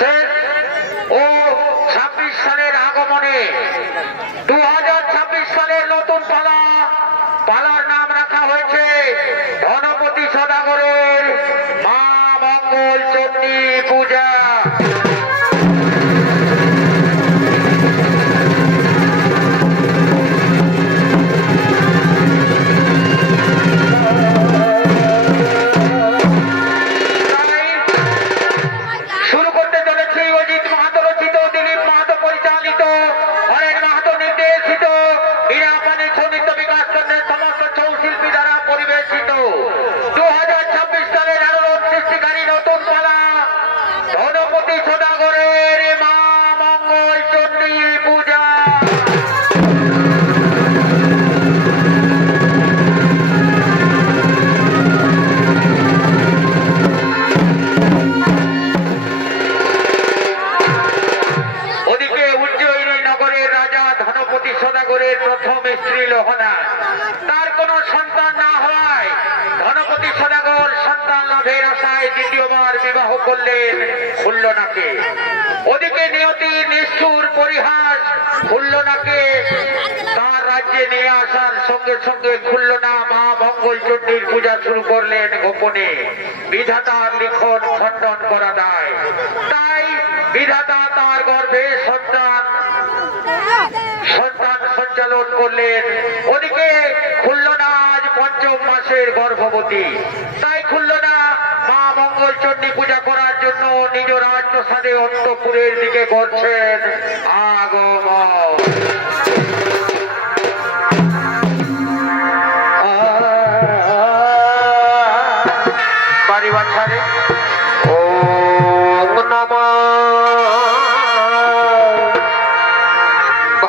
শেষ ও 26 সালের আগমনে 2026 সালের নতুন পালার নাম রাখা হয়েছে ধনপতি সদাগরের মা মঙ্গল চণ্ডী পূজা। প্রথম স্ত্রী লোহনা, তার কোন সন্তান না হওয়ায় ধনপতি সদাগর সন্তান লাভের আশায় দ্বিতীয়বার বিবাহ করলেন খুল্লনাকে। ওদিকে নিয়তির নিষ্ঠুর পরিহাস খুল্লনাকে তার রাজ্যে নিয়ে আসার সঙ্গে সঙ্গে খুল্লনা মা মঙ্গল চণ্ডীর পূজা শুরু করলেন গোপনে। বিধাতার লিখন খণ্ডন করা দায়, তাই বিধাতা তার গর্ভে সন্তান সঞ্চালন করলেন। ওদিকে খুল্লনা আজ ৫ম মাসের গর্ভবতী, তাই খুল্লনা মা মঙ্গল চণ্ডী পূজা করার জন্য নিজ রাজপ্রাসাদে অন্তঃপুরের দিকে করছেন আগমন। বাড়ি বাচ্চারে ওম নমঃ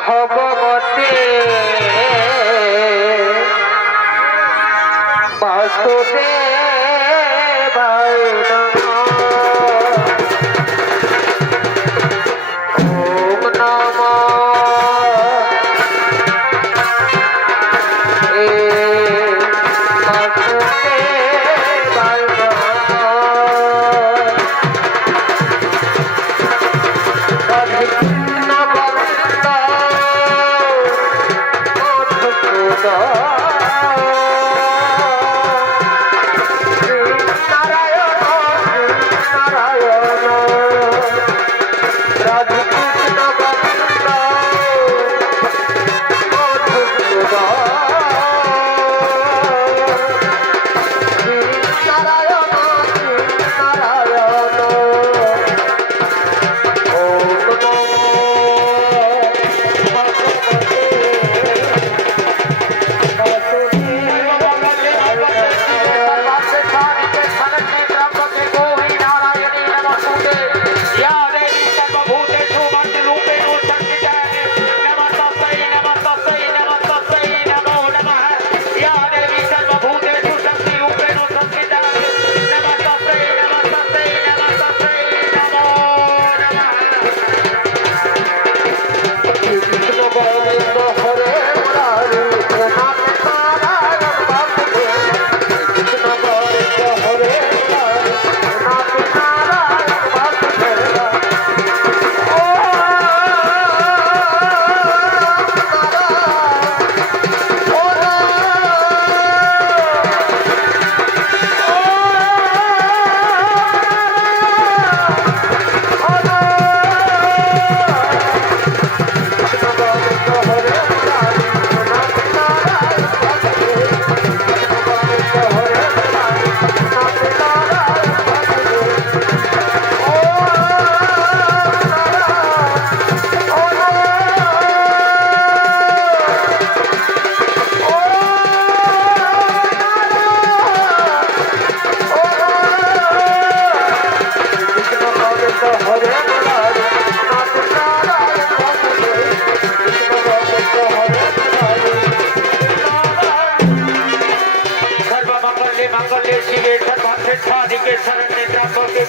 ভগবতে বাসুদেবায় নমঃ। ওম নমঃ বাসুদেবায়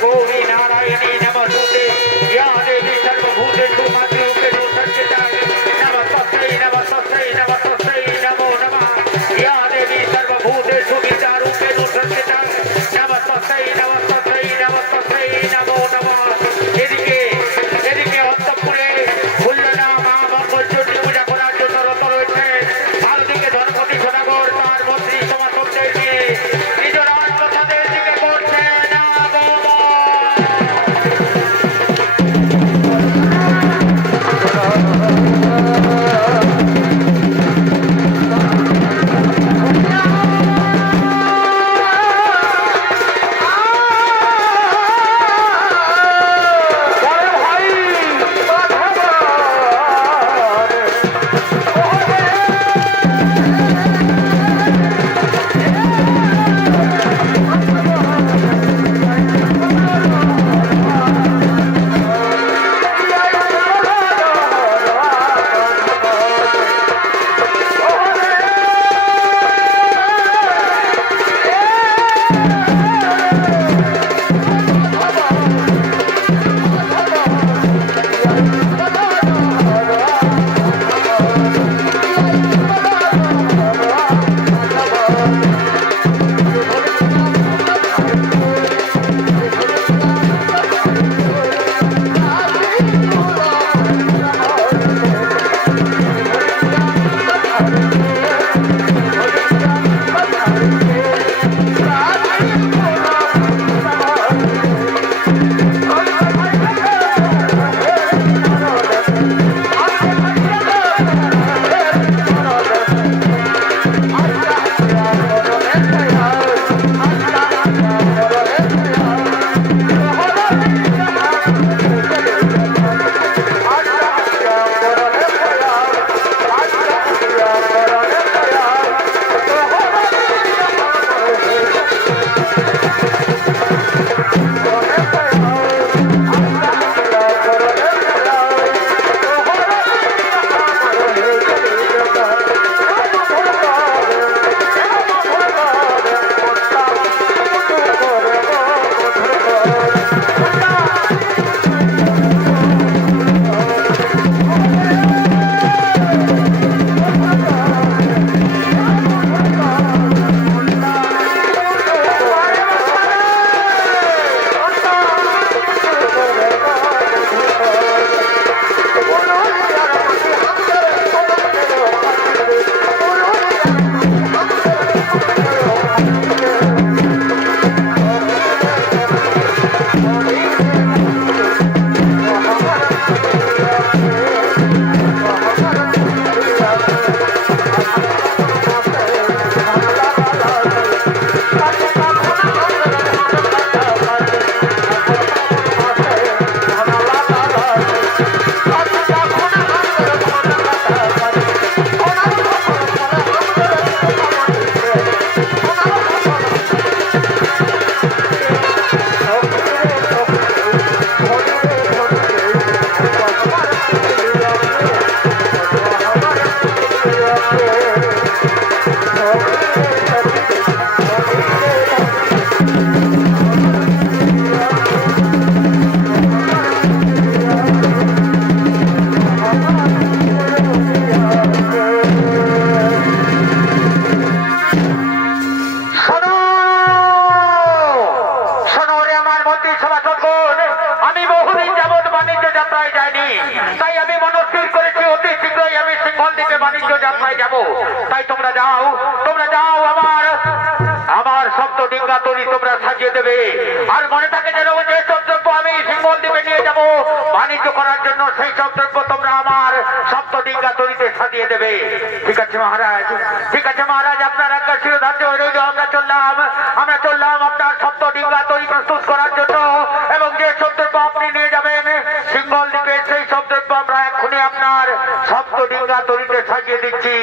गौरी नारायणी नमस्तुते या देवी सर्वभूतेषु मातृरूपेण संस्थिता नमस्तस्यै नमस्तस्यै नमस्तस्यै नमो नमः या देवी सर्वभूतेषु विद्यारूपेण संस्थिता नमस्तस्यै नमस्तस्यै नमस्तस्यै नमो नमः। এদিকে পাইনি, তাই আমি মনস্থির করেছি অতি শীঘ্রই আমি সিংহল দ্বীপে বাণিজ্য যাত্রায় যাব। তাই তোমরা যাও আমার সপ্ত ডিঙ্গা তৈরি তোমরা সাজিয়ে দেবে। আর মনে থাকে যেন যে সব দ্রব্য আমি সিংহল দ্বীপে নিয়ে যাব বাণিজ্য করার জন্য, সেই সব দ্রব্য তোমরা আমার সপ্ত ডিঙ্গা তৈরিতে সাজিয়ে দেবে। ঠিক আছে মহারাজ, ঠিক আছে মহারাজ, আপনার একটা শিরোধার্য হয়ে রইল। আমরা চললাম আপনার সপ্ত ডিঙ্গা তৈরি প্রস্তুত করার জন্য, এবং যে সব দ্রব্য আপনি নিয়ে যাবেন সিংহল দ্বীপে, সেই সব দ্রব্য আমরা এক্ষুনি আপনার সপ্ত ডিঙ্গা তৈরিতে সাজিয়ে দিচ্ছি।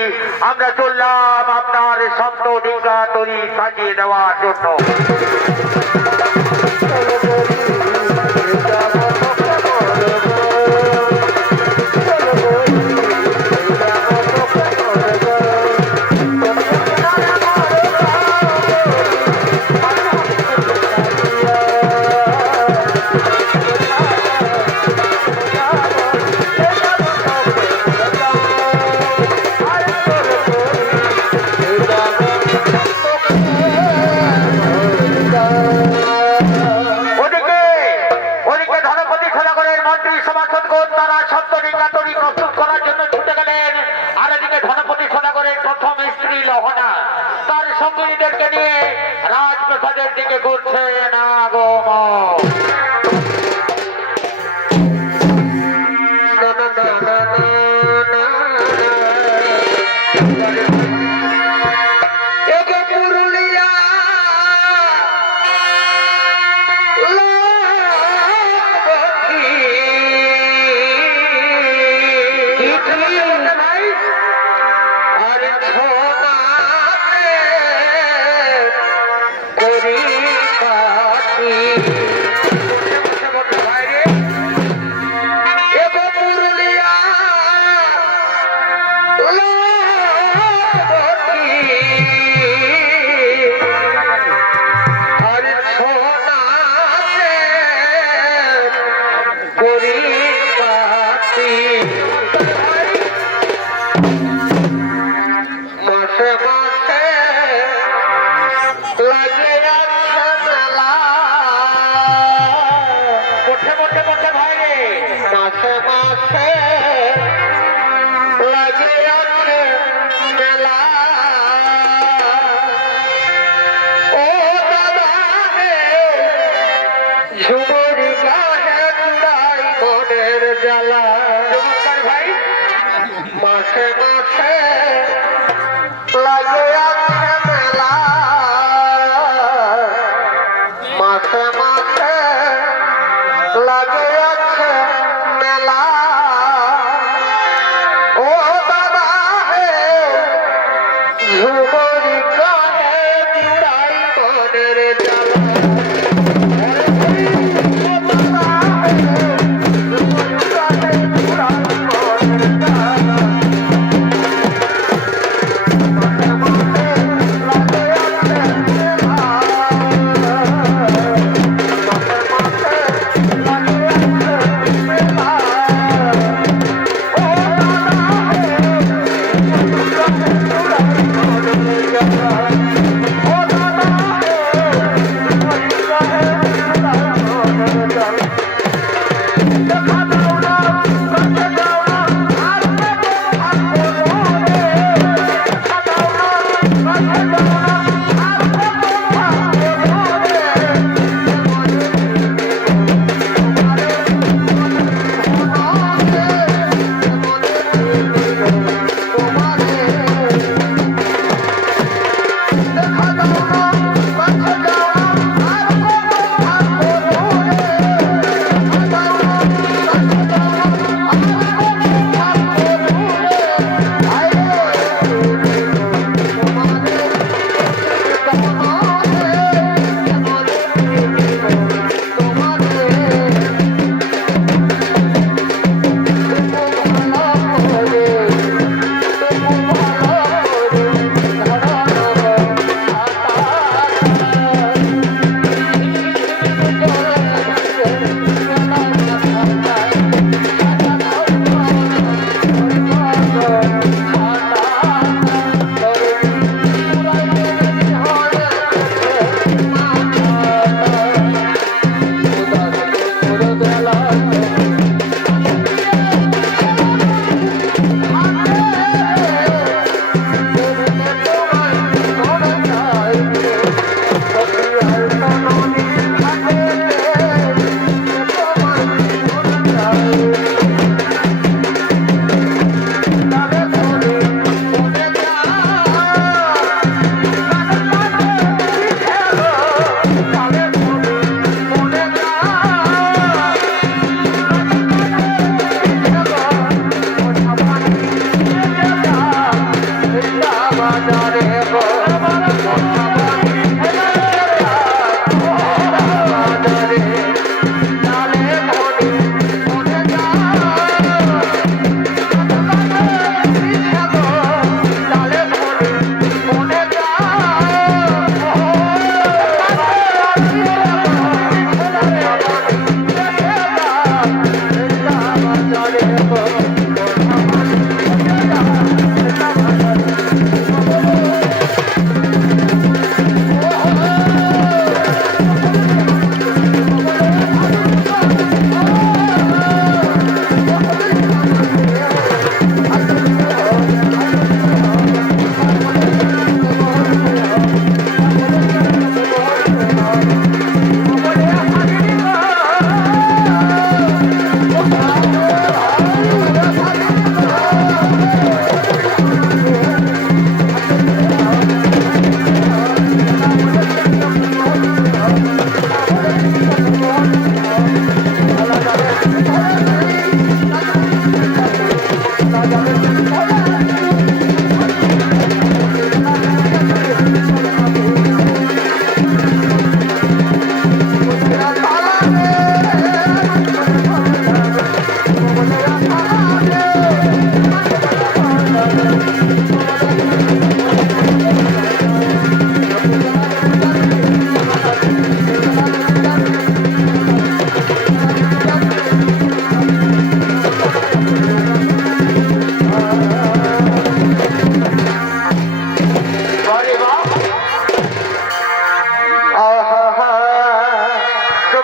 আমরা চললাম আপনার সপ্ত ডিঙ্গা তৈরি সাজিয়ে দেওয়ার জন্য। তার সঙ্গীদেরকে নিয়ে রাজপ্রাসাদের দিকে ঘুরছে না আগমন। মাসে মাসে লাগে আছে মেলা, মাসে মাসে লাগে আছে মেলা। ও দাদা হে ঝুমরি গায়ে জুড়াই মনের জ্বালা।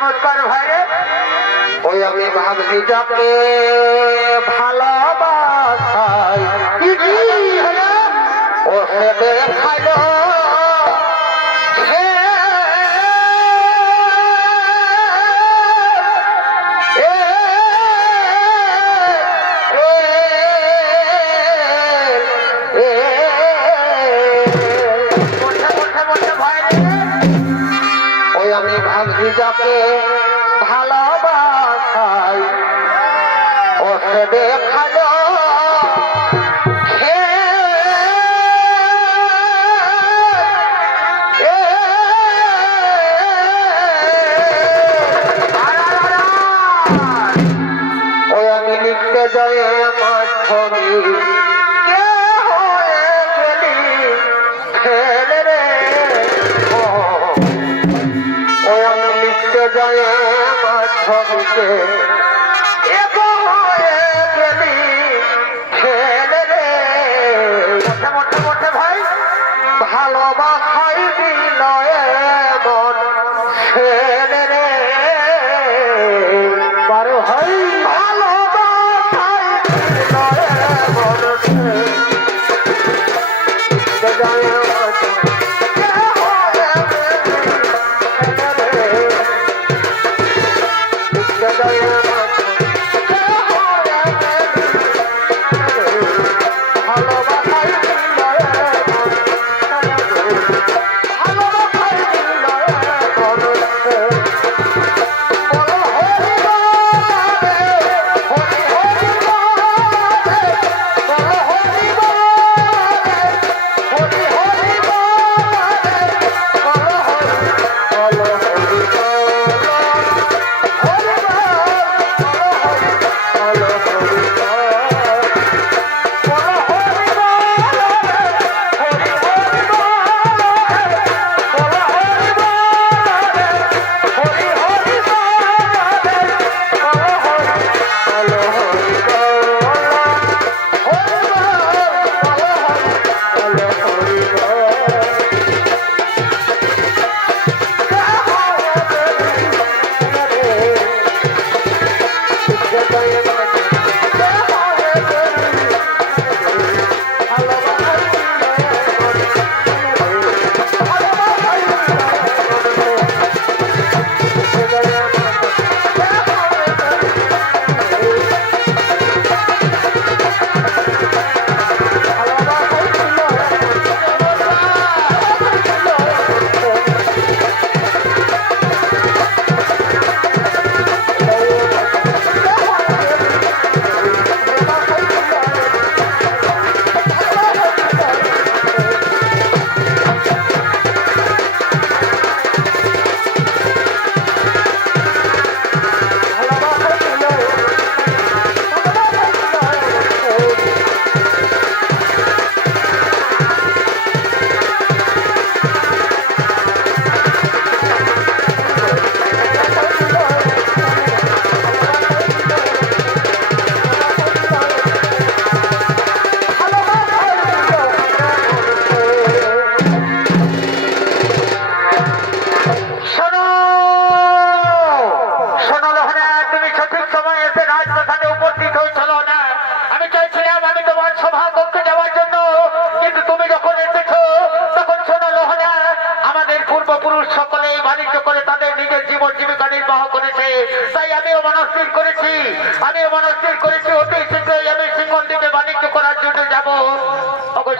চমৎকার ভাইরে ওই আমি ভাবছি যাকে ভালোবাসাই ও সে দেখাইল আমি ভাবছি যাকে ভালোবাসাই ও সে দেখালো ওই আমি লিখতে যাই আমার ছবি যায় আমার ছবিতে ভাই ভালোবাসাই দিল মন ছেলে রে বারো ভাই ভালোবাসাই দিল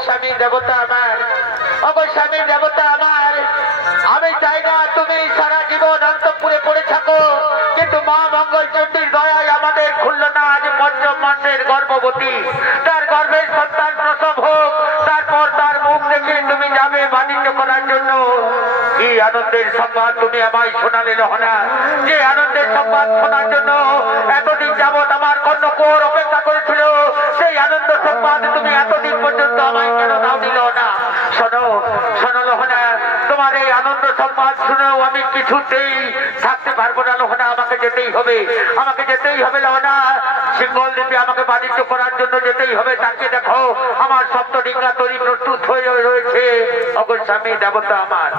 স্বামী দেবতা আমার স্বামী দেবতা আমার আমি চাই না তুমি সারা জীবন অন্তঃপুরে পড়ে থাকো কিন্তু মা মঙ্গল চণ্ডীর দয়ায় আমাদের খুলল না আজ পঞ্চম মাসের গর্ভবতী তার গর্ভের সন্তান প্রসব হোক তারপর তার মুখ দেখে তুমি যাবে বাণিজ্য করার জন্য কি আনন্দের সংবাদ তুমি আমায় শোনালে লহনা যে আনন্দের সংবাদ শোনার জন্য এতদিন যাবৎ আমার কর্ণকুয়োর অপেক্ষা করেছিল সেই আনন্দ সংবাদ তুমি এতদিন পর্যন্ত আমায় কেন দাও দিল না শোনো শোনো লহনা তোমার এই আনন্দ সংবাদ শুনেও আমি কিছুতেই থাকতে পারবো না লহনা আমাকে যেতেই হবে, আমাকে যেতেই হবে লহনা। সিঙ্গল দ্বীপে আমাকে বাণিজ্য করার জন্য যেতেই হবে। তাকে দেখো, আমার সপ্তডিঙ্গা তৈরি প্রস্তুত হয়ে রয়েছে। অগর স্বামী দেবতা আমার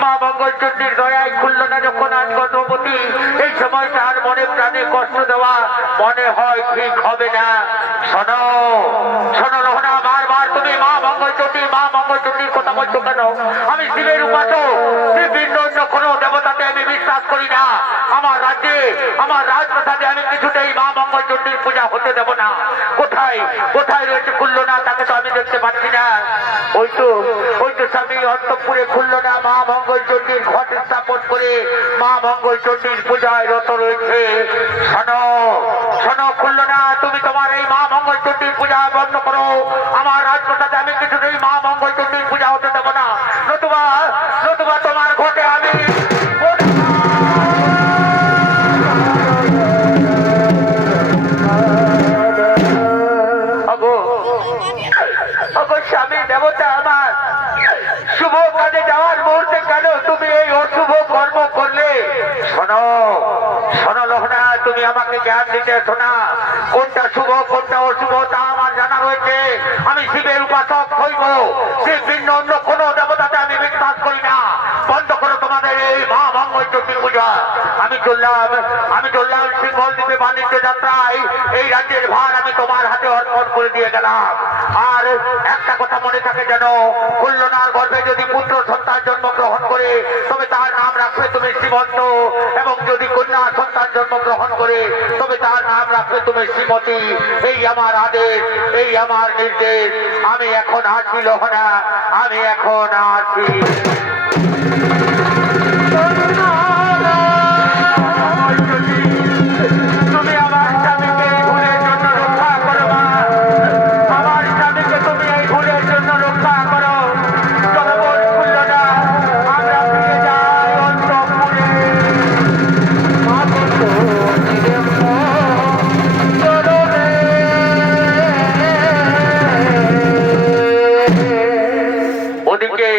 মা মঙ্গলচণ্ডীর দয়ায় খুলল না যখন আজ গর্ভবতী। এই সময় তার মনে প্রাণে কষ্ট দেওয়া মনে হয় ঠিক হবে না। শোনো শোনো লহনা, বারবার তুমি মা মঙ্গলচণ্ডীর কথা বলছো কেন? আমি শিবের উপাসক, বিভিন্ন অন্য কোনো দেবতাতে আমি বিশ্বাস করি না। আমার রাজ্যে, আমার রাজপ্রাসাদে আমি কিছুতেই মা মঙ্গলচণ্ডীর পূজা হতে দেব না। কোথায় কোথায় রয়েছে খুললো না, তাকে তো আমি দেখতে পাচ্ছি না। ওই তো স্বামী অন্তঃপুরে খুললো না মা মঙ্গলচণ্ডীর ঘট স্থাপন করে মা মঙ্গলচণ্ডীর পূজায় রত রয়েছে। শোনো শোনো খুললো না, তুমি তোমার এই মা মঙ্গলচণ্ডীর পূজা বন্ধ করো। আমার রাজপ্রাসাদে আমি কিছুতেই মা মঙ্গলচণ্ডীর পূজা হতে দেব না। নতুবা নতুবা তোমার ঘটে আমি স্বামী দেবতা আমার, শুভ কাজে যাওয়ার মুহূর্তে কেন তুমি এই অশুভ কর্ম করলে? শোনো শোনো লহনা, তুমি আমাকে জ্ঞান দিতে শোনা, কোনটা শুভ কোনটা অশুভ তা আমার জানা রয়েছে। আমি শিবের উপাসক হইব, শিব ভিন্ন অন্য কোনো দেবতাতে আমি বিশ্বাস করি না। বন্ধ করো তোমাদের এই মা মঙ্গলচণ্ডী পূজা। আমি চললাম সিঙ্গল দ্বীপে বাণিজ্য যাত্রায়। এই রাজ্যের ভার আমি তোমার হাতে অর্পণ করে দিয়ে গেলাম। আর একটা কথা মনে থাকে যেন, খুলনার গর্ভে যদি পুত্র সন্তান জন্মগ্রহণ করে তবে তার নাম রাখবে তুমি শ্রীমন্ত, এবং যদি কন্যা সন্তান জন্মগ্রহণ করে তবে তার নাম রাখবে তুমি শ্রীমতী। এই আমার আদেশ, এই আমার নির্দেশ। আমি এখন আছি লহনা, আমি এখন আছি। তুমি আমার স্বামীকে এই ভুলের জন্য রক্ষা করো মা, আমার স্বামীকে তুমি এই ভুলের জন্য রক্ষা করো। জনবল খুলল না, আমরা ফিরে যাই অন্তঃপুরে। ওদিকে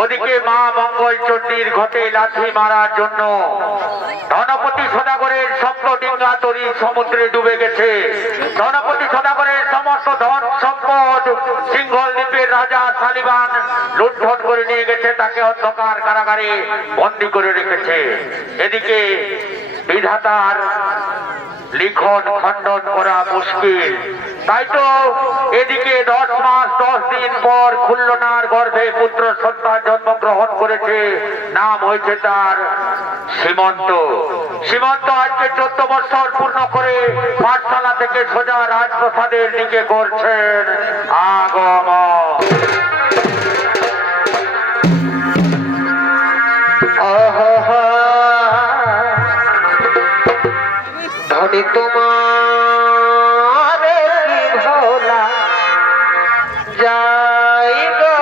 ওদিকে মা মঙ্গলচণ্ডীর ঘটে লাথি মারার জন্য ধনপতি সদাগরের সপ্তডিঙ্গা তরী সমুদ্রে ডুবে গেছে। ধনপতি সদাগরের সমস্ত ধন সম্পদ সিঙ্গল দ্বীপের রাজা শালিবান লুণ্ঠন করে নিয়ে গেছে, তাকে অন্ধকার কারাগারে বন্দী করে রেখেছে। এদিকে বিধাতার লিখন খণ্ডন করা মুশকিল। তাই তো এদিকে 10 মাস 10 দিন পর খুলনার গর্ভে পুত্র সন্তান জন্মগ্রহণ করেছে। নাম হয়েছে তার সীমন্ত। সীমন্ত আজকে 14 বছর পূর্ণ করে পাঠশালা থেকে সোজা রাজপ্রাসাদের দিকে করছেন আগমন। ধনী তোমার ভোলা যাই গো,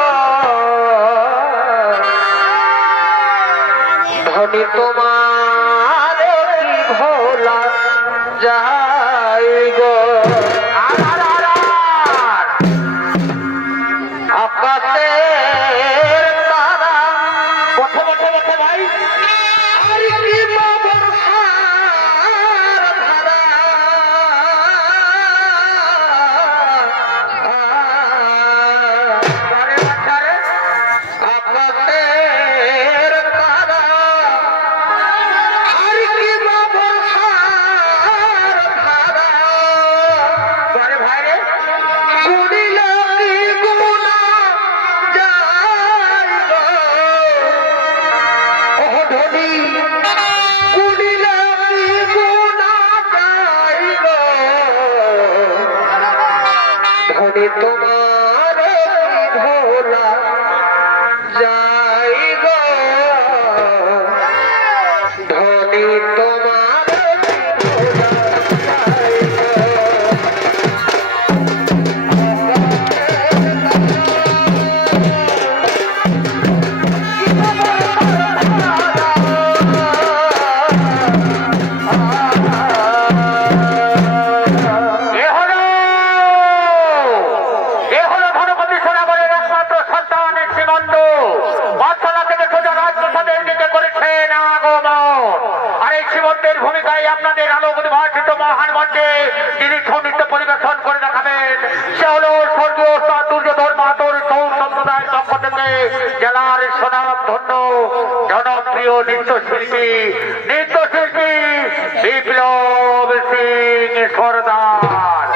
ধনী তোমার ভোলা যাই গো। আকাশে তারা বসে বসে বসে ভাই তোমার ভোলা যাই গো, ধনী তোমার এই শ্রীমন্তের ভূমিকায় আপনাদের আলোক উদ্ভাসিত মহান মঞ্চে যিনি ছৌ নৃত্য পরিবেশন করে দেখাবেন সে হল স্বর্গীয় ওস্তাদ দুর্যোধন মাহাতোর ছৌ সম্প্রদায়ের পক্ষ থেকে জেলার সুনাম ধন্য জনপ্রিয় নৃত্যশিল্পী বিপ্লব সিং সরদার।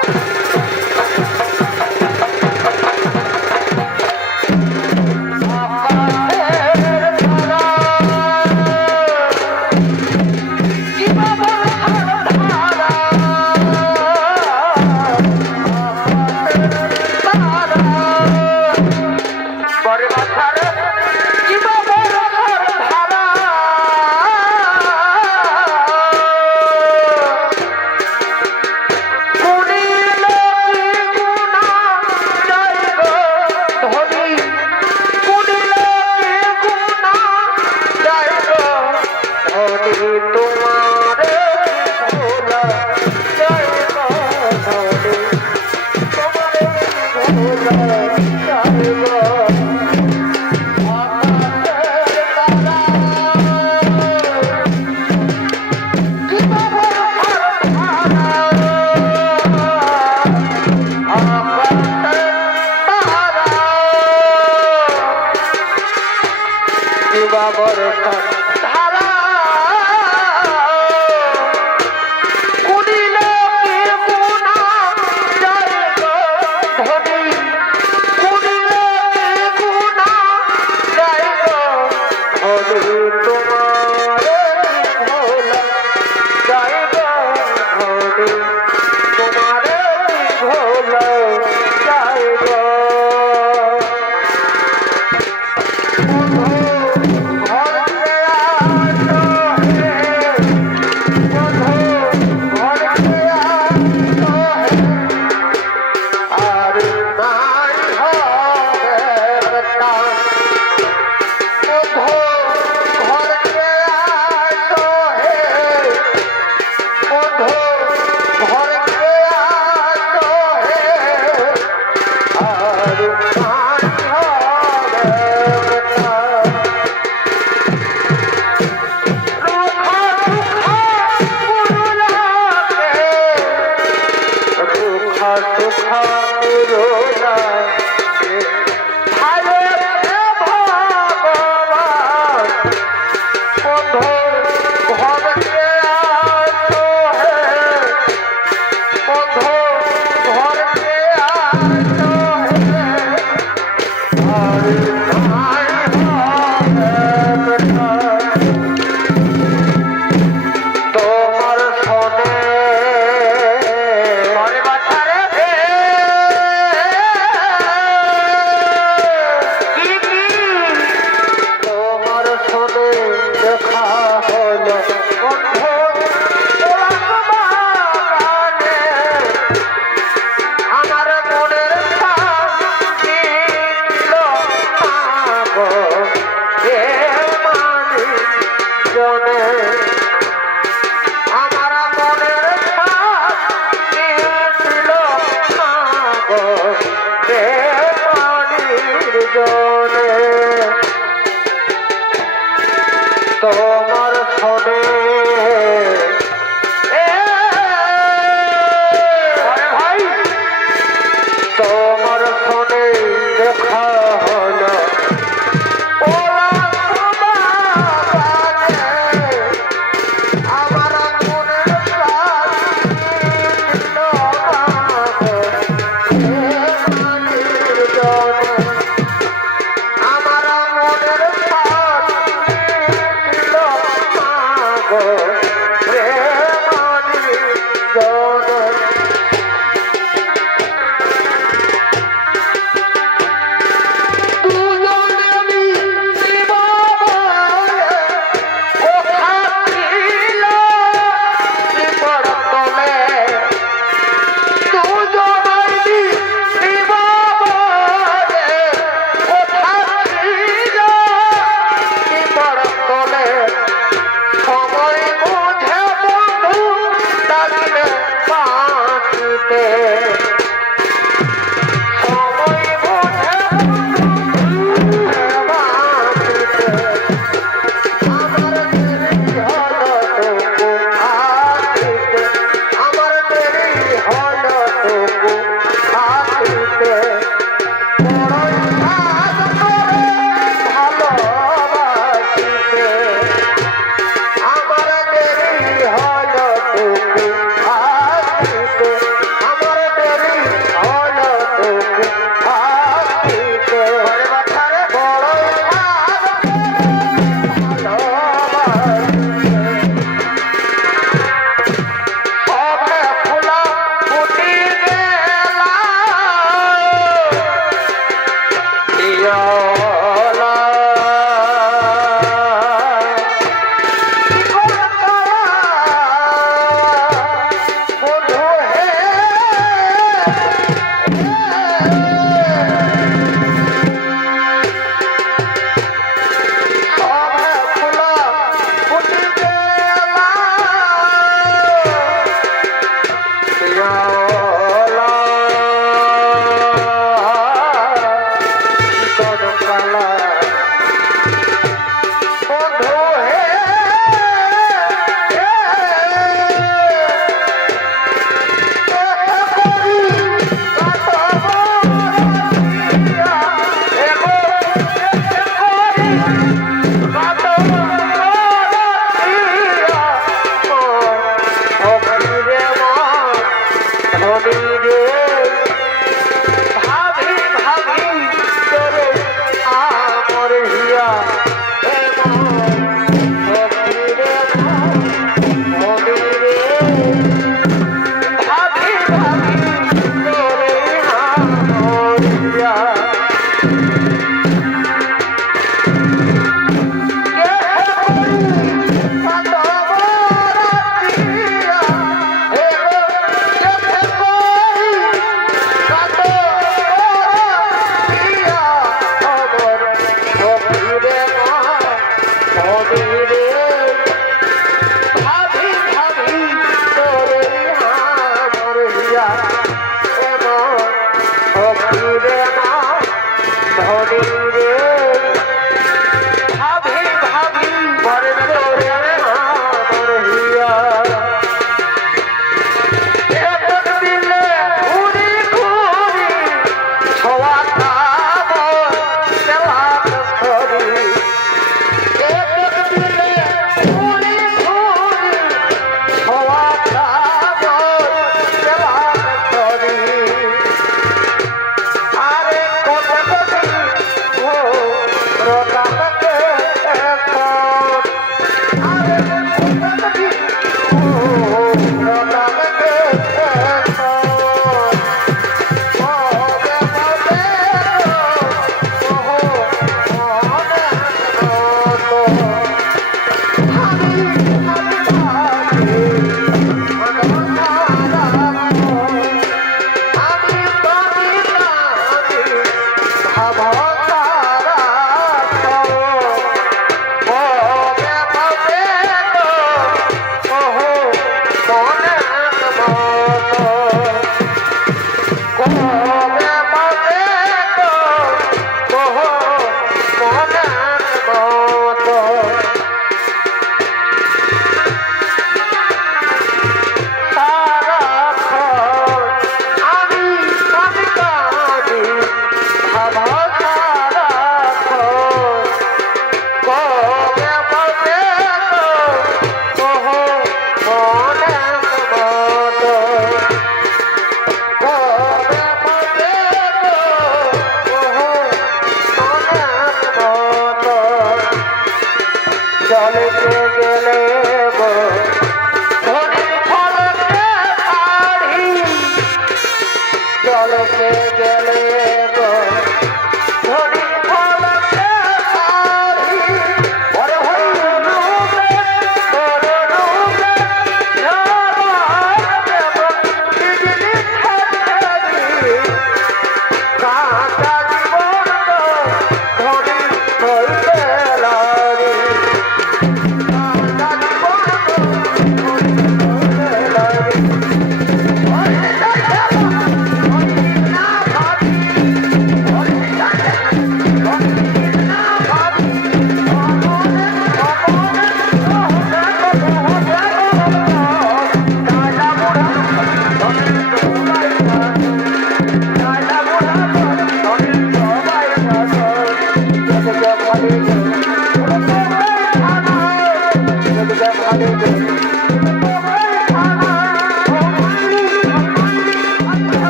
সময়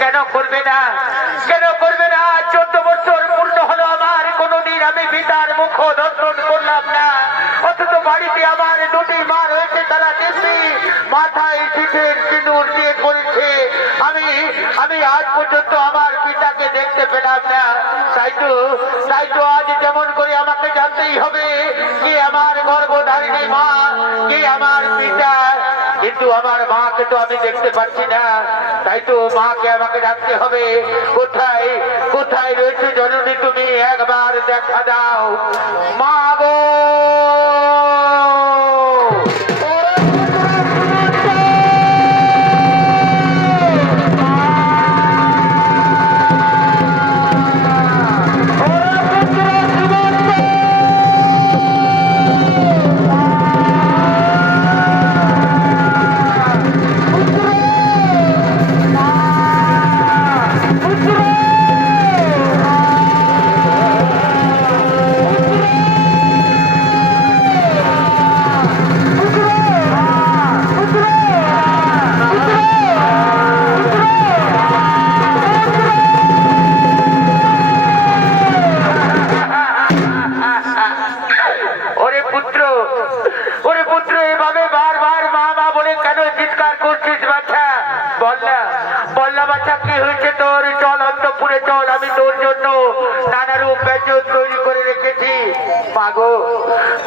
কেন করবে না? কেন করবে না? 14 বছর পূর্ণ হলো আমার, কোনদিন আমি পিতার মুখ দর্শন করলাম না, অথচ বাড়িতে আমার দুটি মা রয়েছে, তারা দেখবি মাথায় শীতের সিঁদুর দিয়ে করেছে, আমি আজ পর্যন্ত আমার পিতাকে দেখতে পেলাম না। তাই তো আজ যেমন করে আমাকে জানতেই হবে কে আমার গর্ভধারিণী মা, কে আমার পিতা, কিন্তু আমার মাকে তো আমি দেখতে পাচ্ছি না। তাই তো মাকে আমাকে ডাকতে হবে। কোথায় কোথায় রয়েছে জননী, তুমি একবার দেখা দাও মা গো।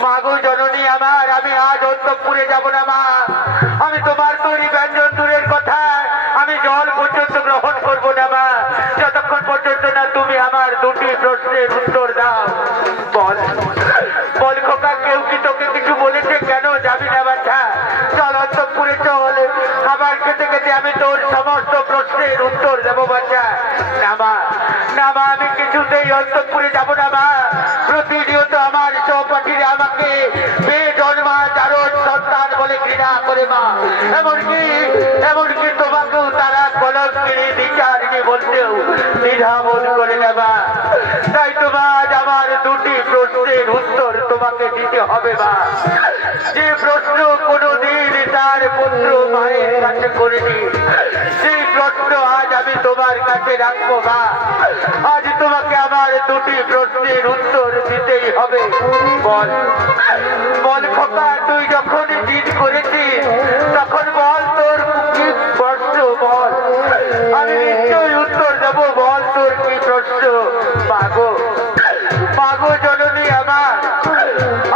মাগো জননী আমার, আমি আজ অন্তঃপুরে যাব না মা। আমি তোমার তৈরি ব্যঞ্জন দূরের কথা, আমি জল পর্যন্ত গ্রহণ করবো না মা, যতক্ষণ পর্যন্ত না তুমি আমার দুটি প্রশ্নের উত্তর দাও। বল বল খোকা, কেউ কি তোকে কিছু বলেছে? কেন যাবি না বাচ্চা? চল অন্তঃপুরে চল, খাবার খেতে খেতে আমি তোর সমস্ত প্রশ্নের উত্তর দেবো বাচ্চা। না মা, না মা, আমি কিছুতেই অন্তঃপুরে যাব না মা। প্রতিনিয়ত আমার সহপাঠীরা আমাকে বেজন্মা জারজ সন্তান বলে ঘৃণা করে মা, এমনকি তোমাকেও তারা কলঙ্কিনী বিচারিণী বলতেও দ্বিধাবোধ করে না মা। তাই তোমার আমার দুটি প্রশ্নের উত্তর তোমাকে দিতে হবে মা। যে প্রশ্ন কোনোদিন তার পুত্র মায়ের কাছে করেনি, সেই প্রশ্ন আজ আমি তোমার কাছে রাখবো মা। আজ তোমাকে আমার দুটি প্রশ্নের উত্তর দিতেই হবে। বল বল খোকা, তুই যখন জিদ করেছিস তখন বল তোর কি প্রশ্ন, বল, আমি নিশ্চয়ই উত্তর দেবো। বল তোর কি প্রশ্ন? মাগো মাগো জননী আমার,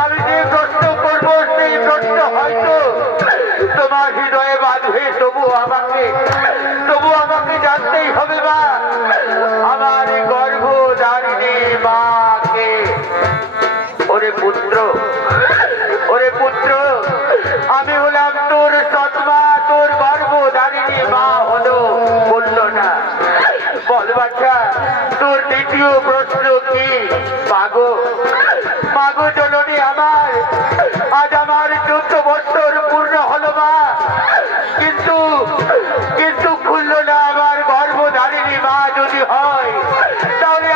আমি যে প্রশ্ন করবো সেই প্রশ্ন হয়তো তোমার হৃদয়ে বাঁধবে তবু আমাকে জানতেই হবে মা, আমার গর্ভধারিণী মাকে। ওরে পুত্র, আমি হলাম তোর সৎমা, তোর গর্ভধারিণী মা হলো বললো না। বল বাচ্চা, তোর দ্বিতীয় প্রশ্ন কি? মাগো জননী আমার, আজ আমার 14 বছর পূর্ণ হলো মা, কিন্তু খুলল না আমার গর্ভধারিণী মা। যদি হয় তাহলে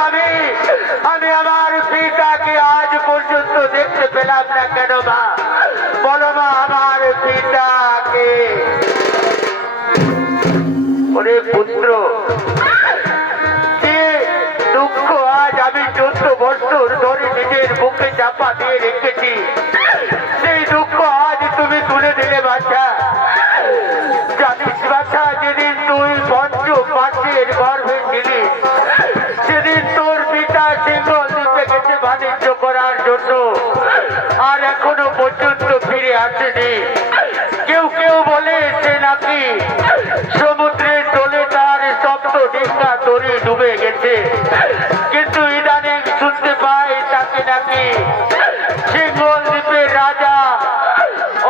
আমি আমার পিতাকে আজ পর্যন্ত দেখতে পেলাম না কেন মা? বলো মা, আমার পিতাকে। ওরে পুত্র, যে দুঃখ আজ আমি 14 বছর ধরে নিজের বুকে চাপা দিয়ে রেখেছি, সেই দুঃখ আজ তুমি তুলে দিলে বাচ্চা। জানিস বাচ্চা, যেদিন তুই পঞ্চমাসের গর্ভে ছিলি, সেদিন তোর পিতা সিংহল দ্বীপে গেছে বাণিজ্য করার জন্য, আর এখনো পর্যন্ত ফিরে আসেনি। কেউ বলে সে নাকি সমুদ্রের তলে তার সপ্ত ডিঙ্গা তরি ডুবে গেছে, কিন্তু ইদানিং শুনতে পাই তাকে নাকি সিংহল দ্বীপের রাজা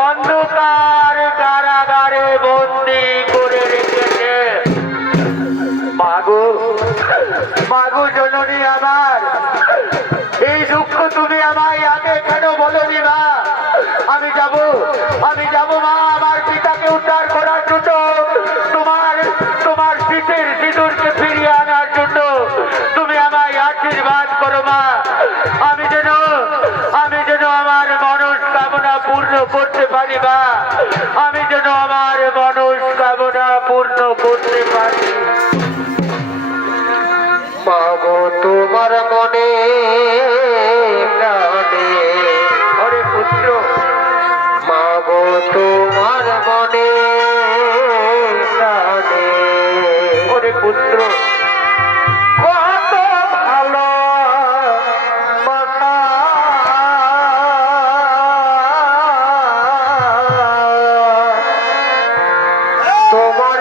অন্ধকার কারাগারে বন্দি করে রেখেছে। মাগো জননী আমার, এই দুঃখ তুমি আমায় আগে কেন বলনি মা? আমি যাব মা, আমার পিতাকে উদ্ধার করার জন্য, তোমার শীতের সিঁদুরকে ফিরিয়ে আনার জন্য তুমি আমায় আশীর্বাদ করো মা। আমি যেন আমার মনস্কামনা পূর্ণ করতে পারি মা, আমি যেন আমার মনস্কামনা পূর্ণ করতে পারি। মাগো তোমার মনে প্রাণে, ওরে পুত্র, মাগো তোমার মনে প্রাণে, ওরে পুত্র, কত ভালো বাসা তোমার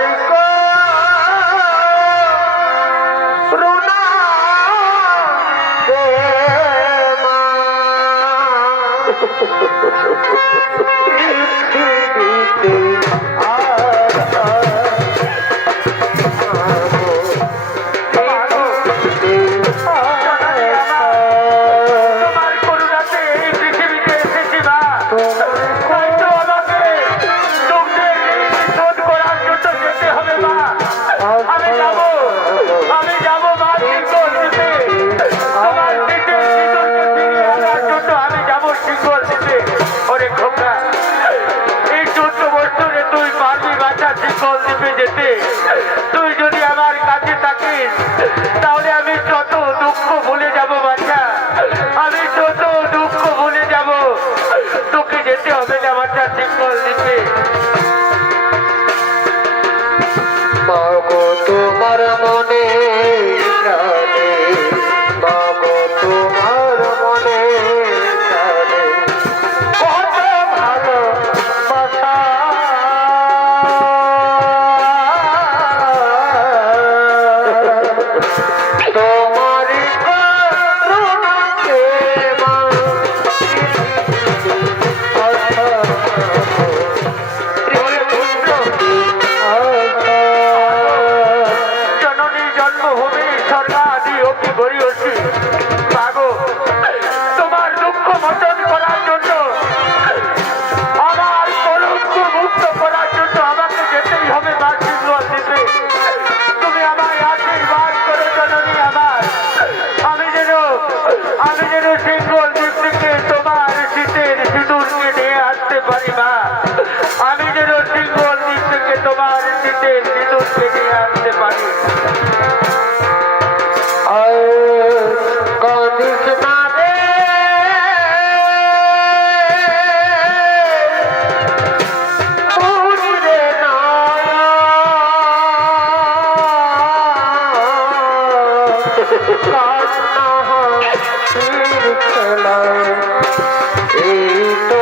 তুই যদি আমার কাছে থাকিস তাহলে আমি যত দুঃখ ভুলে যাব বাচ্চা, আমি যত দুঃখ ভুলে যাব। তোকে যেতে হবে না বাচ্চা সিংহল দ্বীপে। মাগো তোমার মনে প্রাণে, মাগো তোমার মনে প্রাণে, কত ভালো বাসা আমি যেন সিংহল দ্বীপ থেকে তোমার শীতের সিঁদুরকে নিয়ে আসতে পারি মা, আমি যেন সিংহল দ্বীপ থেকে তোমার শীতের সিঁদুরকে নিয়ে আসতে পারি। কাঁদিস না রে মুনিরে এই তো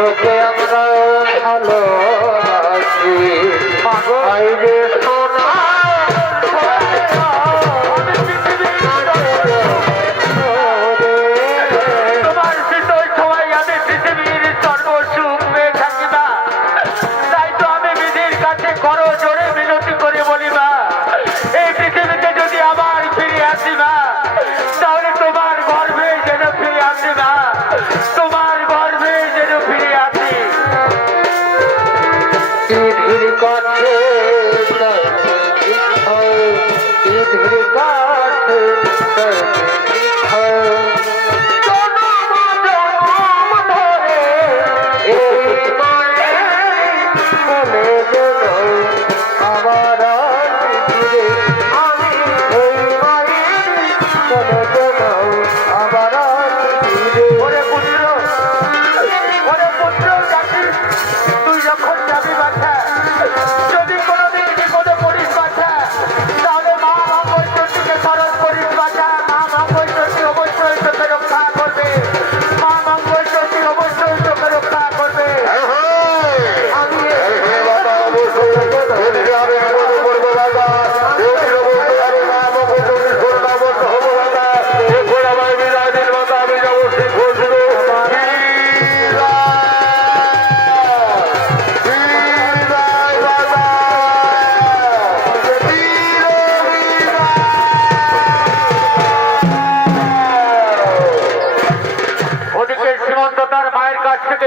তোকে আমরা ভালোবাসি আইরে সোনা তোমার শীতল ছোঁয়ায় আমি পৃথিবীর সর্বসুখ পেয়ে থাকি মা। তাই তো আমি বিধির কাছে করো জোরে মিনতি করে বলি মা, এই পৃথিবীতে যদি আবার ফিরে আসি মা, তাহলে তোমার গর্ভে যেন ফিরে আসি মা, তোমার গর্ভে যেন ফিরে আসি। ধীর কাছে ধীর কাছে তুই যখন যাবি বাচ্চা, যদি কোনোদিন বিপদে পড়িস বাচ্চা, তাহলে মা মঙ্গলচণ্ডীকে স্মরণ করিস বাচ্চা। মা মঙ্গলচণ্ডী অবশ্যই তোকে রক্ষা করবে, মা মঙ্গলচণ্ডী অবশ্যই তোকে রক্ষা করবে। আমি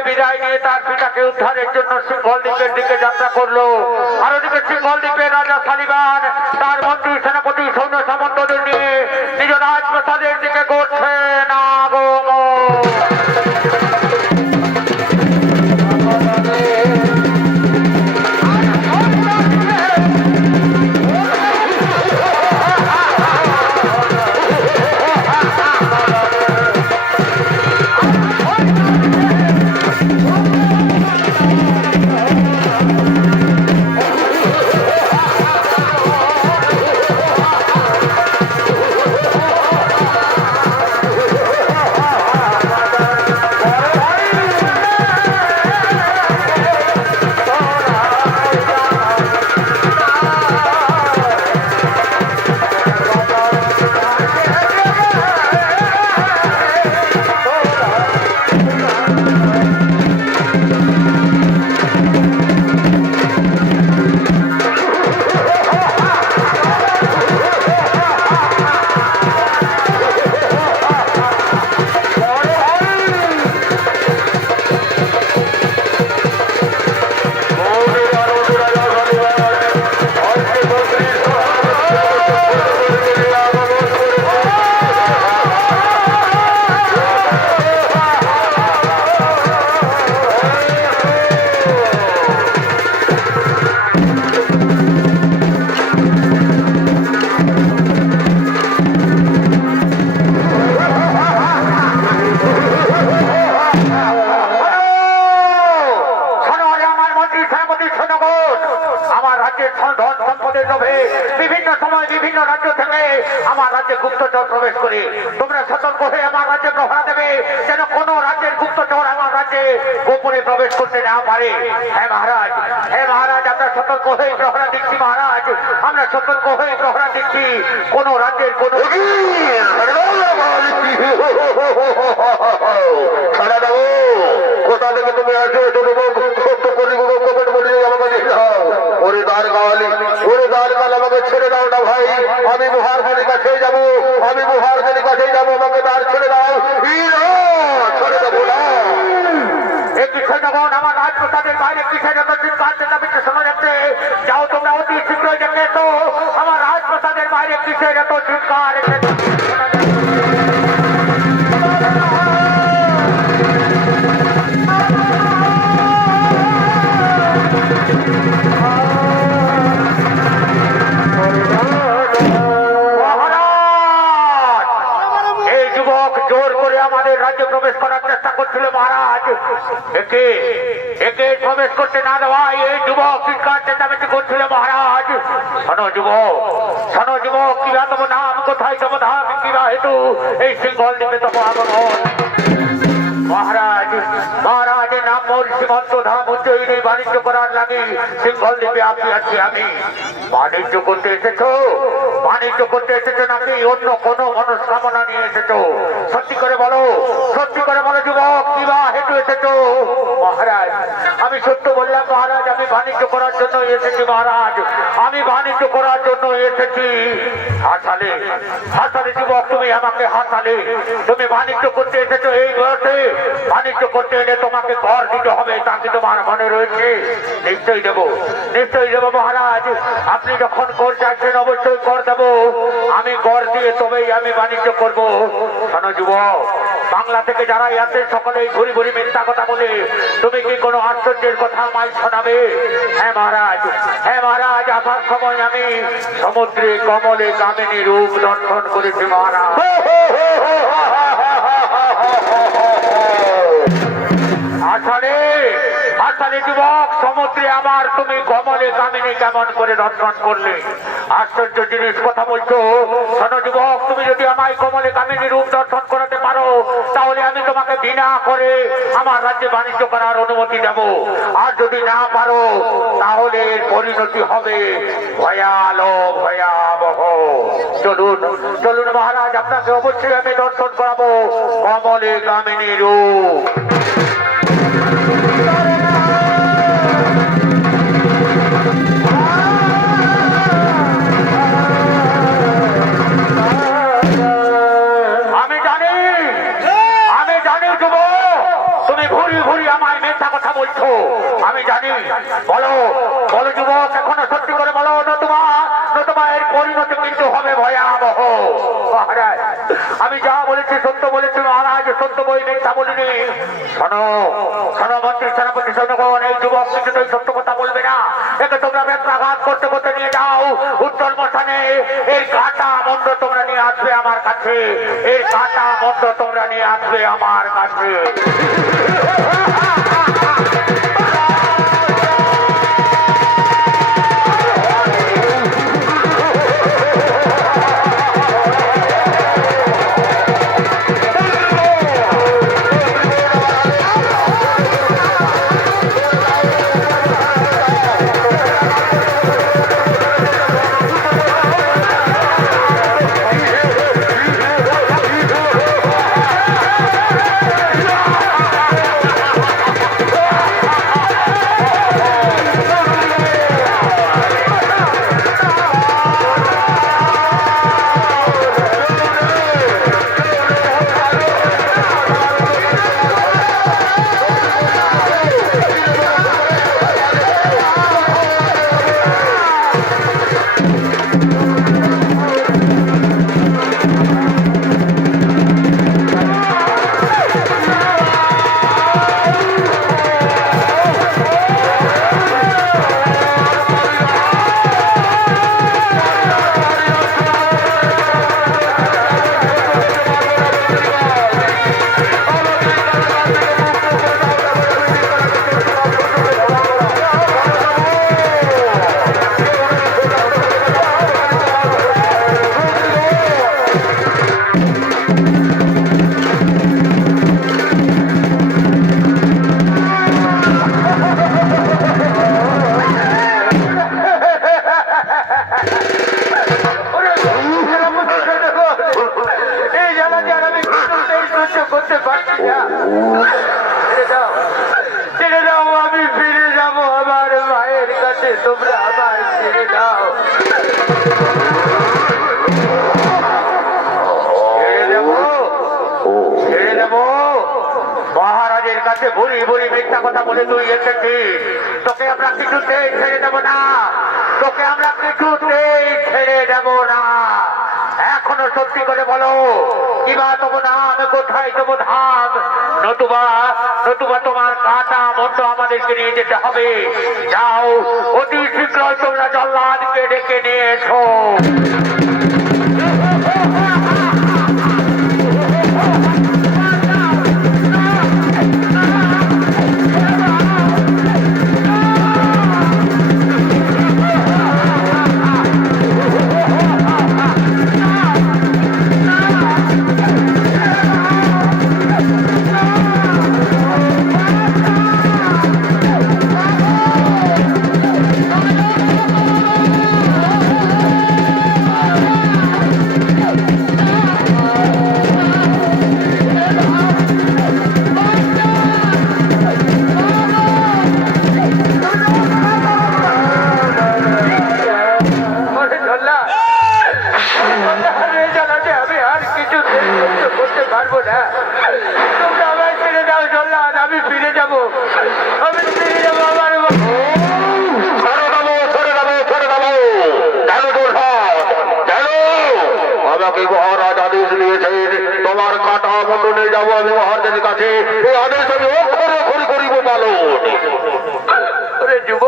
বিদায় নিয়ে তার পিতাকে উদ্ধারের জন্য সিংহল দ্বীপের দিকে যাত্রা করলো। আর ওদিকে সিংহল দ্বীপের রাজা সালিবান তার মন্ত্রী সেনাপতি সৈন্য সামন্তদের নিয়ে নিজ রাজপ্রাসাদের দিকে করছেন আগমন। বিভিন্ন সময় বিভিন্ন রাজ্য থেকে আমার রাজ্যে গুপ্তচর প্রবেশ করে। তোমরা সতর্ক হয়ে আমার রাজ্যে প্রহরা দেবে, যেন কোন রাজ্যের গুপ্তচর আমার রাজ্যে গোপনে প্রবেশ করতে না পারে। হ্যাঁ মহারাজ, হ্যাঁ মহারাজ, আমরা সতর্ক হয়ে প্রহরা দিচ্ছি মহারাজ, আমরা সতর্ক হয়ে প্রহরা দিচ্ছি। কোন রাজ্যের কোন কোথা থেকে তুমি আসো, সত্য করি আমাকে ওরে দ্বারকালি, ওরে দ্বারকাল আমাকে ছেড়ে দাও না ভাই, আমি মহারাজের কাছে যাবো, আমি মহারাজের কাছে যাবো, আমাকে দ্বার ছেড়ে দাও, ছেড়ে দেবো না। আমার রাজপ্রসাদের বাইরে কিসের যত চিৎকার চেঁচামেচি শোনা যাচ্ছে, যাও তোমরা অতি শীঘ্রই দেখে এসো আমার রাজপ্রসাদের বাইরে কিসের এত চিৎকার শোনা যাচ্ছে। রাজ্যে প্রবেশ করার চেষ্টা করছিল মহারাজ, একে একে প্রবেশ করতে না দেওয়ায় এই যুবক চিৎকার চেঁচামেচি করছিল মহারাজ। শোনো যুবক, শোনো যুবক, কিবা তোমার নাম, কোথায় তোমার ধাম, কিবা হেতু এই সিংহল দ্বীপে তোমার আগমন। মহারাজ, মহারাজের নাম মোর সীমান্ত ধাম উজ্জয়িনী বাণিজ্য করার লাগে সিংহল দ্বীপে আসিয়াছি আমি। বাণিজ্য করতে এসেছো? বাণিজ্য করতে এসেছো নাকি অন্য কোনো মনস্কামনা নিয়ে এসেছো? সত্যি করে বলো, সত্যি করে বলো যুবক, কিবা হেঁটে এসেছো? মহারাজ, আমি সত্য বললাম মহারাজ, আমি বাণিজ্য করার জন্য এসেছি মহারাজ, আমি বাণিজ্য করার জন্য এসেছি। হাসালে, হাসালে যুবক, তুমি আমাকে হাসালে। তুমি বাণিজ্য করতে এসেছো এই বয়সে? বাণিজ্য করতে এলে তোমাকে ঘর দিতে হবে, তা কি তোমার মনে রয়েছে? নিশ্চয়ই দেবো, নিশ্চয়ই দেবো মহারাজ। আপনি যখন কর চাইছেন অবশ্যই কর দেবো। আমি কর দিয়ে তবেই আমি বাণিজ্য করব। শোনো যুবক, বাংলা থেকে যারাই আছে সকলেই ঘুরি ঘুরি মিথ্যা কথা বলে। তুমি কি কোনো আশ্চর্যের কথা আমায় শোনাবে? হ্যাঁ মহারাজ, হ্যাঁ মহারাজ, আসার সময় আমি সমুদ্রে কমলে কামিনী রূপ দর্শন করেছি মহারাজ। আসলে আসলে যুবক, সমুদ্রে আবার তুমি কমলে কামিনী কেমন করে দর্শন করলে? আশ্চর্য জিনিস কথা বলছো। শোনো যুবক, তুমি যদি আমায় কমলে কামিনী রূপ দর্শন করাতে পারো তাহলে আমি তোমাকে বিনা করে আমার রাজ্যে বাণিজ্য করার অনুমতি দেব। আর যদি না পারো তাহলে পরিণতি হবে ভয়ালো ভয়াবহ। চলুন চলুন মহারাজ, আপনাকে অবশ্যই আমি দর্শন করাবো কমলে কামিনী রূপ। আমি জানি যুবক, তুমি ভুরি ভুরি আমায় মিথ্যা কথা বলছো, আমি জানি। বলো বলো যুবক, এখনো সত্যি করে বলো, নতুবা নতুবা এর পরিণতি কিন্তু হবে ভয়াবহ। মহারাজ, আমি যা বলেছি সত্য বলেছি মহারাজ, সত্য বই মিথ্যা বলিনি। শোনো শোনো মন্ত্রী সেনাপতি সৈন্যগণ, এই যুবক কিছুতেই সত্য কথা বলবে না। একে তোমরা বেত্রাঘাত করতে করতে নিয়ে যাও উত্তর মশানে। এর কাটা মন্ড তোমরা নিয়ে আসবে আমার কাছে, এর কাটা মন্ড তোমরা নিয়ে আসবে আমার কাছে। আমি ফিরে যাবো আমার মায়ের কাছে, তোমরা আমার ছেড়ে দাও। ছেড়ে দেবো? মহারাজের কাছে ভুরি ভুরি মিথ্যা কথা বলে তুই এসেছিস, তোকে আমরা কিছুতেই ছেড়ে দেবো না, তোকে আমরা কিছুতেই ছেড়ে দেবো না। এখনো সত্যি করে বলো, কিবা দেবো না, আমি কোথায় দেবো ধাম? নতুবা নতুবা তোমার কাটা মন্ড আমাদেরকে নিয়ে যেতে হবে। যাও, অতি শীঘ্রই তোমরা জল্লাদকে ডেকে নিয়ে এসো। যাবো আমি মহারাজের কাছে, এই আদেশ আমি অক্ষরে অক্ষরে করিব পালন। ওরে যুব,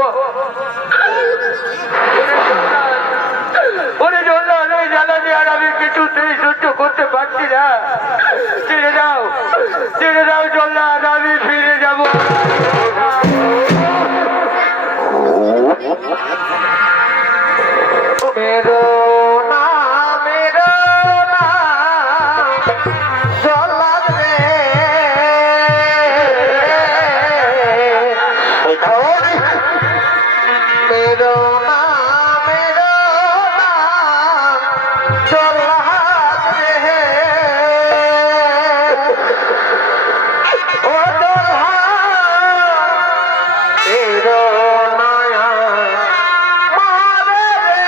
ওরে জল্লাদ, ওই জ্বালানি আর আমি কিছুতেই সহ্য করতে পারছি না। ছেড়ে দাও জল্লাদ, আমি ফিরে যাব। মেরো না জল্লাদ রে, মেরো না জল্লাদ রে, ও জল্লাদ মেরো নয়া মারে রে,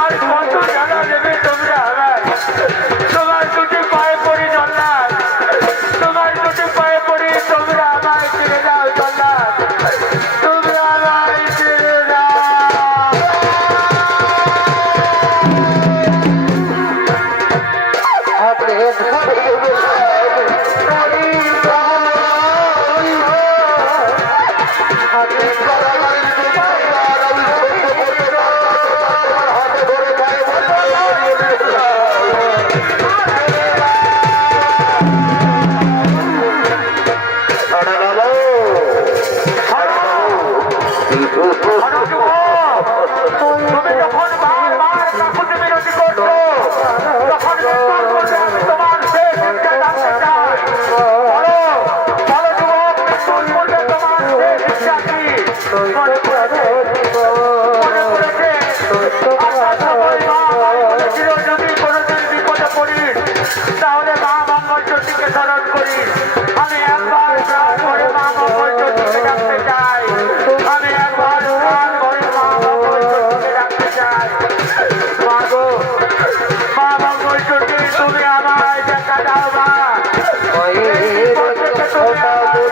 আর কত জ্বালা দেবে তোমরা আমার? তোমার দুটি পায়ে পড়ি জল্লাদ, তোমার দুটি পায়ে পড়ি, তোমরা আমায় ছেড়ে দাও জল্লাদ, তোমরা আমায় ছেড়ে দাও। তুমি যখন বারবার কাকুতি বিরতি করছো, তখন বিশ্বাস করবে আমি তোমার শেষ ইচ্ছা জানতে চাই। বলো যুবক, মৃত্যুর পূর্বে তোমার শেষ ইচ্ছা কি? মনে পড়েছে আসার সময় মা আমায় বলেছিল, যদি কোনোদিন বিপদে পড়িস তাহলে মা মঙ্গলচণ্ডীকে স্মরণ করিস। আমি একবার প্রাণ করে মা মঙ্গলচণ্ডীকে ডাকতে চাই, আমি একবার প্রাণ করে মা মঙ্গলচণ্ডীকে ডাকতে চাই। মা গো, মা মঙ্গলচণ্ডী, তুমি আমায় দেখা দাও মা, এই বিপদ থেকে তুমি আমায়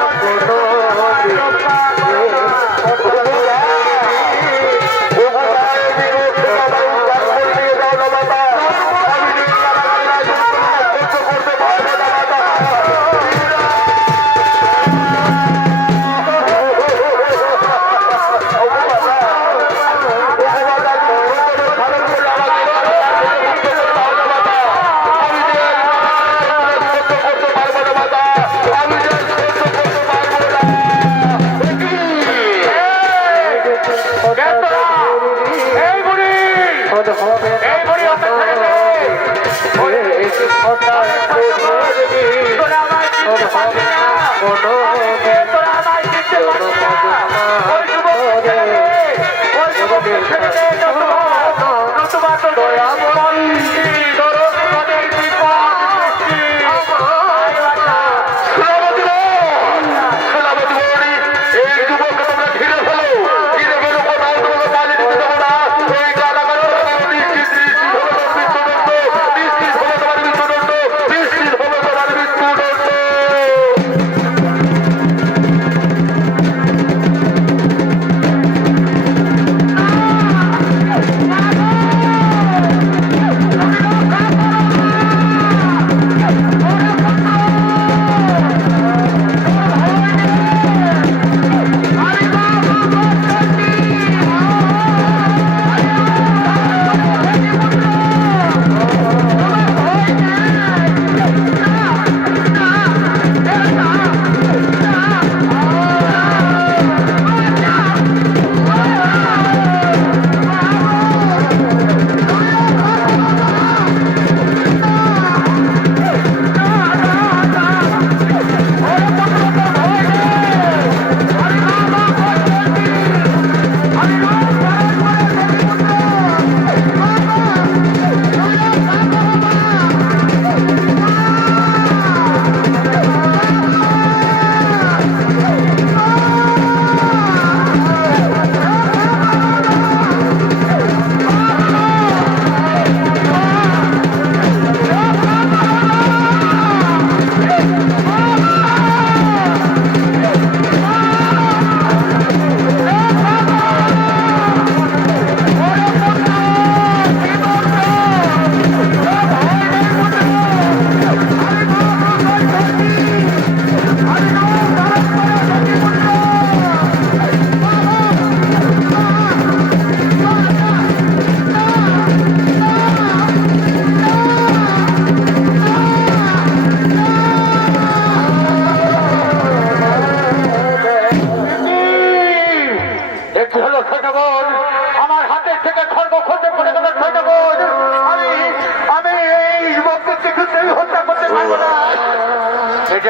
রক্ষা করো মা, রক্ষা করো মা।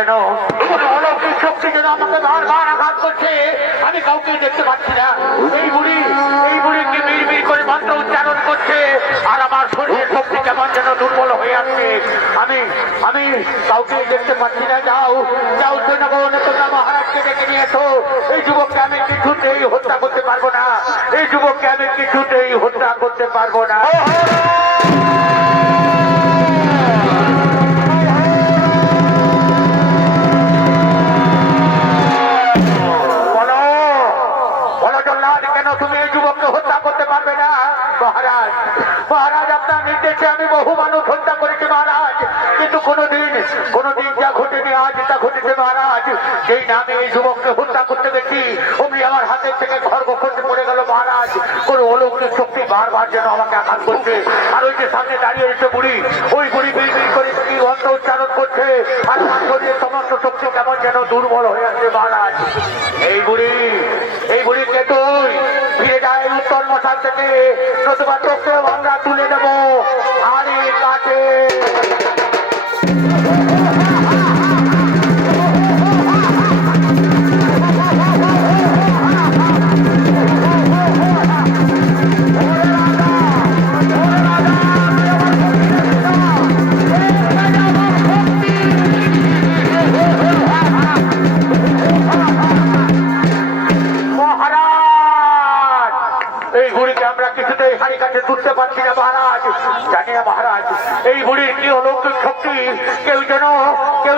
যেন কোনো অলৌকিক শক্তি যেন আমাকে বারবার আঘাত করছে, আমি কাউকে দেখতে পাচ্ছি না। এই বুড়িকে মিড়মিড় করে মন্ত্র উচ্চারণ করছে, আর আমার শরীরের শক্তি কেমন যেন দুর্বল হয়ে আসছে। আমি কাউকে দেখতে পাচ্ছি না। যাও যাও সৈন্যগণ, তোমরা মহারাজকে ডেকে নিয়ে এসো। এই যুবককে আমি কিছুতেই হত্যা করতে পারবো না, এই যুবককে আমি কিছুতেই হত্যা করতে পারবো না। কেন তুমি এই যুবককে হত্যা করতে পারবে না? মহারাজ, মহারাজ, আপনার নির্দেশে আমি বহু মানুষ হত্যা করেছি মহারাজ, কিন্তু কোনোদিন যা ঘটেনি আজ তা ঘটেছে মহারাজ। যেই নামে এই যুবককে হত্যা করতে গেছি, অমনি আমার হাতের থেকে খড়গ খসে পড়ে গেল মহারাজ। কোনো অলৌকিক শক্তি বারবার যেন আমাকে আঘাত করছে। আর ওই যে সামনে দাঁড়িয়ে রয়েছে বুড়ি, ওই বুড়ি বিড়বিড় করে কি মন্ত্র উচ্চারণ করছে, আর আমার শরীরের সমস্ত শক্তি কেমন যেন দুর্বল হয়ে আছে মহারাজ। এই বুড়িকে তুই ফিরে যায় উত্তর মশাল থেকে, নতুবা তোকে আমরা তুলে দেবো আরে কাছে। তুলতে পারছি না মহারাজ, জানি না মহারাজ এই বুড়ির কি অলৌকিক শক্তি। কেউ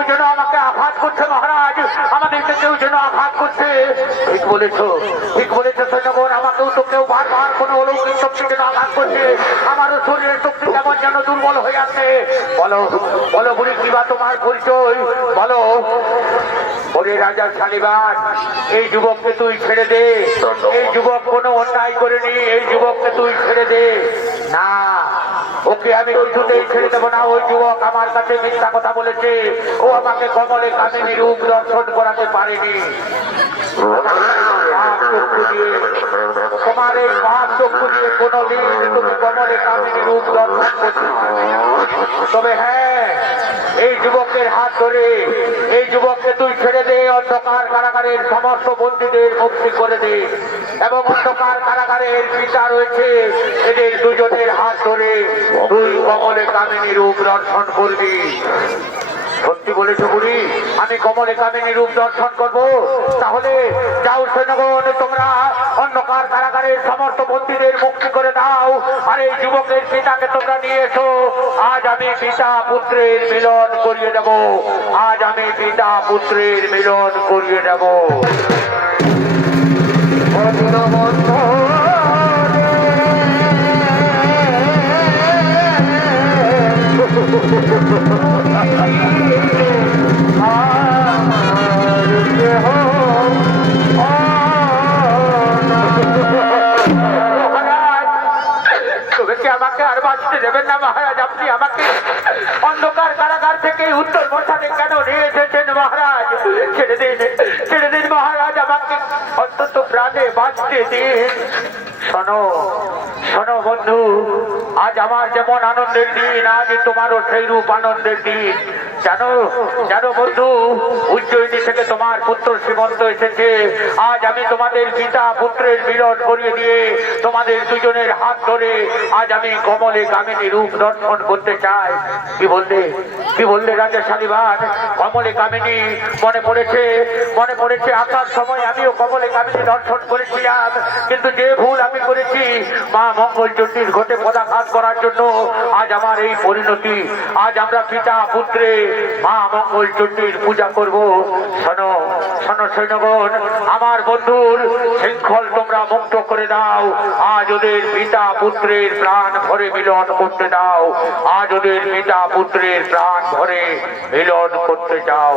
যেন আমাকে আঘাত করছে মহারাজ, আমাদেরকে কেউ যেন আঘাত করছে। ঠিক বলেছো সৈন্যগণ, আমাকেও তো কেউ বারবার কোনো অলৌকিক শক্তি যেন আঘাত করছে। আমারও শরীরের শক্তি কেমন যেন দুর্বল হয়ে আছে। বলো বুড়ি, কিবা তোমার পরিচয় বলো। ওরে রাজা শালিবান, এই যুবককে তুই ছেড়ে দে। এই যুবক কোনো অন্যায় করেনি, এই যুবককে তুই ছেড়ে দে। না, ওকে আমি কিছুতেই ছেড়ে দেবো না। ওই যুবক আমার কাছে মিথ্যা কথা বলেছে, ও আমাকে কমলে কামিনী রূপ দর্শন করাতে পারেনি। তোমার এই পাঁচ চক্ষু দিয়ে কোনদিন তুমি কমলে কামিনী রূপ দর্শন করতে। তবে হ্যাঁ, এই যুবকের হাত ধরে এই যুবককে তুই ছেড়ে দে, অন্ধকার কারাগারের সমস্ত বন্দীদের মুক্তি করে দে। এবং অন্ধকার কারাগারের পিতা রয়েছে, এদের দুজনের হাত ধরে তুই কমলে কামিনী রূপ দর্শন করবি। সত্যি বলেছো বুড়ি, আমি কমলে কামিনী রূপ দর্শন করব। তাহলে যাও সৈন্যগণ, তোমরা অন্ধকার কারাগারের সমস্ত বন্দীদের মুক্তি করে দাও, আর এই যুবকের পিতাকে তোমরা নিয়ে এসো। আজ আমি পিতা পুত্রের মিলন করিয়ে দেব, আজ আমি পিতা পুত্রের মিলন করিয়ে দেব। আমাকে আর বাঁচতে দেবেন না মহারাজ, আপনি আমাকে অন্ধকার কারাগার থেকে উত্তর মশালে কেন নিয়ে এসেছেন মহারাজ? ছেড়ে দিন মহারাজ, আমাকে অন্তত প্রাণে বাঁচতে দিন। শোনো বন্ধু, আজ আমার যেমন আনন্দের দিন, আজ তোমারও সেই রূপ আনন্দের দিন। জানো বন্ধু, উজ্জয়িনী থেকে তোমার পুত্র শ্রীমন্ত এসেছে। আজ আমি তোমাদের পিতা পুত্রের মিলন করিয়ে দিয়ে তোমাদের দুজনের হাত ধরে আজ আমি কমলে কামিনী রূপ দর্শন করতে চাই। কি বললে রাজা শালিবান? কমলে কামিনী মনে পড়েছে আসার সময় আমিও কমলে কামিনী দর্শন করেছিলাম, কিন্তু যে ভুল আমি করেছি মা মঙ্গলচণ্ডীর ঘটে পদাঘাত করার জন্য আজ আমার এই পরিণতি। আজ আমরা পিতা পুত্রে মা মঙ্গলচণ্ডীর পূজা করব। শোনো সৈন্যগণ, আমার বন্ধুর শৃঙ্খল তোমরা মুক্ত করে দাও। আজ ওদের পিতা পুত্রের প্রাণ ভরে মিলন করতে দাও, আজ ওদের পিতা পুত্রের প্রাণ ভরে মিলন করতে চাও।